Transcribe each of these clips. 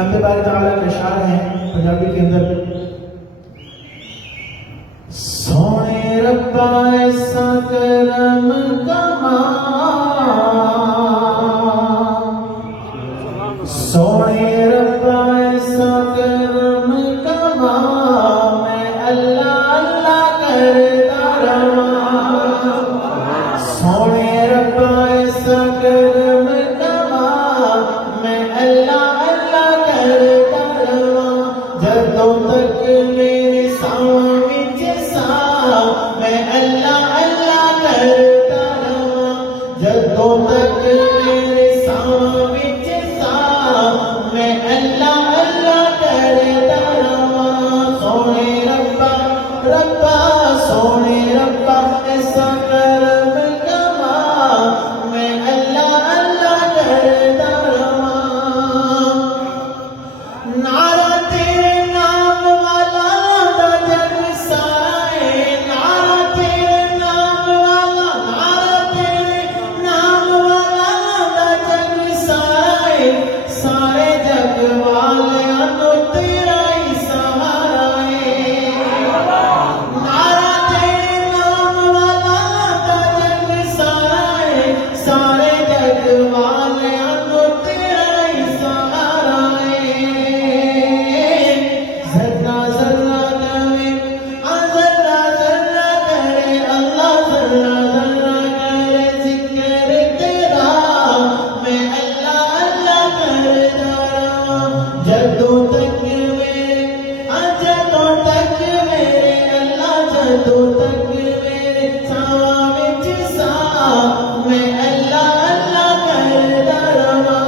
इशार है पंजाबी के अंदर, सोने रब्बा ऐसा करम कमा, सोने रब्बा ऐसा करम कमा, मैं अल्लाह अल्लाह करता रहा। सोने रब्बा ऐसा करम कमा, मैं अल्लाह अल्लाह करता रहा। जदों तक मेरे सांवां विच सा, मैं अल्लाह अल्लाह करता रहा। जदों तक मेरे सांवां विच सा, मैं अल्लाह अल्लाह करता रहा। सोने रब्बा रब्बा सोने रब्बा ऐसा करम कमा, मैं अल्लाह अल्लाह करता रहा। नारा तेरे नाम वाला दा जग सारा है, नारा तेरे नाम वाला, नारा तेरे नाम वाला दा जग सारा है। सारे जग वालियां तो तेरा ही सहारा है। नारा तेरे नाम वाला दा जग सारा है, सारे जग वालियां तो तेरा ही सहारा है। ज़र्रा ज़र्रा करे ज़र्रा ज़र्रा करे अल्लाह, ज़र्रा ज़र्रा करे ज़िक्र तेरा, मैं अल्लाह अल्लाह करता रहा। जदों तक मेरे जदों तक मेरे अल्लाह, जदों तक मेरे सांवां विच सा, मैं अल्लाह अल्लाह करता रहा।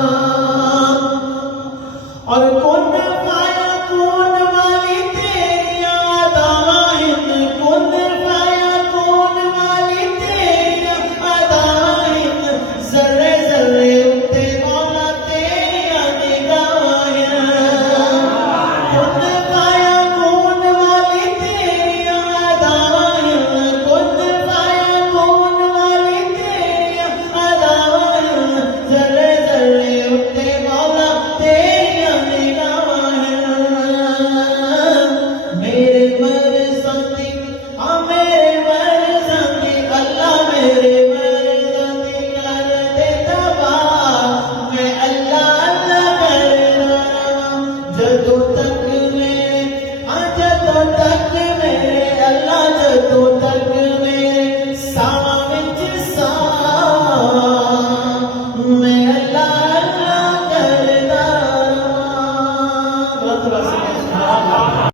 और कुन फाया कून वाली तेरियां अदावां हिंद, कुन फाया कून वाली तेरियां अदावां हिंद। ज़र्रे ज़र्रे उत्ते मौला तेरियां निगाहां हैं। कुन फाया कून वाली तेरियां अदावां हिंद, कुन फाया कून वाली तेरियां अदावां हिंद। ज़र्रे ज़र्रे उत्ते मौला तेरियां निगाहां हैं। मेरे मर्ज़ां दी मेरे मर्ज़ां दी अल्लाह, मेरे मर्ज़ां दी कर दे तबाह, मैं अल्लाह अल्लाह करता रहा। जदों तक मेरे जदों तक मेरे अल्लाह, जदों तक मेरे सांवां विच सा, मैं अल्लाह अल्लाह करता रहा।